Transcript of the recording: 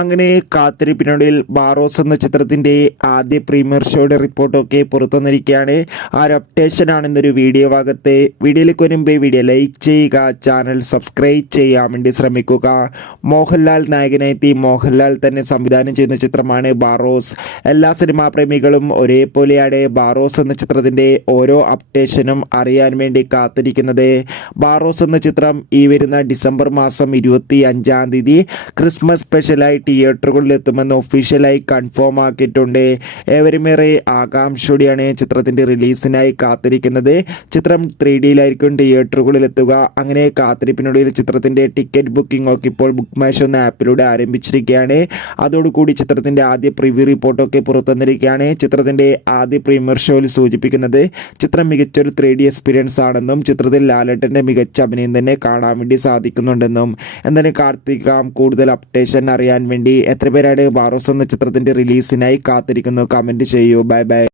അങ്ങനെ കാത്തിരിപ്പിനൊടുവിൽ ബാറോസ് എന്ന ചിത്രത്തിൻ്റെ ആദ്യ പ്രീമിയർ ഷോയുടെ റിപ്പോർട്ടൊക്കെ പുറത്തു വന്നിരിക്കുകയാണ്. ആ ഒരു അപ്ഡേഷനാണ് ഇന്നൊരു വീഡിയോ ഭാഗത്ത്. വീഡിയോയിലേക്ക് വരുമ്പോൾ വീഡിയോ ലൈക്ക് ചെയ്യുക, ചാനൽ സബ്സ്ക്രൈബ് ചെയ്യാൻ വേണ്ടി ശ്രമിക്കുക. മോഹൻലാൽ നായകനെത്തി മോഹൻലാൽ തന്നെ സംവിധാനം ചെയ്യുന്ന ചിത്രമാണ് ബാറോസ്. എല്ലാ സിനിമാ പ്രേമികളും ഒരേപോലെയാണ് ബാറോസ് എന്ന ചിത്രത്തിൻ്റെ ഓരോ അപ്ഡേഷനും അറിയാൻ വേണ്ടി കാത്തിരിക്കുന്നത്. ബാറോസ് എന്ന ചിത്രം ഈ വരുന്ന ഡിസംബർ മാസം 25-ാം തീയതി ക്രിസ്മസ് സ്പെഷ്യലായി തിയേറ്ററുകളിൽ എത്തുമെന്ന് ഒഫീഷ്യലായി കൺഫേം ആക്കിയിട്ടുണ്ട്. ഏവരുമേറെ ആകാംക്ഷയോടെയാണ് ചിത്രത്തിൻ്റെ റിലീസിനായി കാത്തിരിക്കുന്നത്. ചിത്രം 3Dയിലായിരിക്കും തിയേറ്ററുകളിൽ എത്തുക. അങ്ങനെ കാത്തിരിപ്പിനൊടുവിൽ ചിത്രത്തിൻ്റെ ടിക്കറ്റ് ബുക്കിംഗ് ഒക്കെ ഇപ്പോൾ ബുക്ക് മൈ ഷോ എന്ന ആപ്പിലൂടെ ആരംഭിച്ചിരിക്കുകയാണ്. അതോടുകൂടി ചിത്രത്തിൻ്റെ ആദ്യ പ്രിവ്യൂ റിപ്പോർട്ടൊക്കെ പുറത്തുവന്നിരിക്കുകയാണ്. ചിത്രത്തിൻ്റെ ആദ്യ പ്രീമിയർ ഷോയിൽ സൂചിപ്പിക്കുന്നത് ചിത്രം മികച്ചൊരു 3D എക്സ്പീരിയൻസ് ആണെന്നും ചിത്രത്തിൽ ലാലേട്ടൻ്റെ മികച്ച അഭിനയം തന്നെ കാണാൻ വേണ്ടി സാധിക്കുന്നുണ്ടെന്നും. എന്തായാലും കാത്തിരിക്കാം കൂടുതൽ അപ്ഡേഷൻ അറിയാൻ വേണ്ടി. എത്ര പേരാണ് ബാറോസ് എന്ന ചിത്രത്തിൻ്റെ റിലീസിനായി കാത്തിരിക്കുന്നു? കമൻറ്റ് ചെയ്യൂ. Bye bye.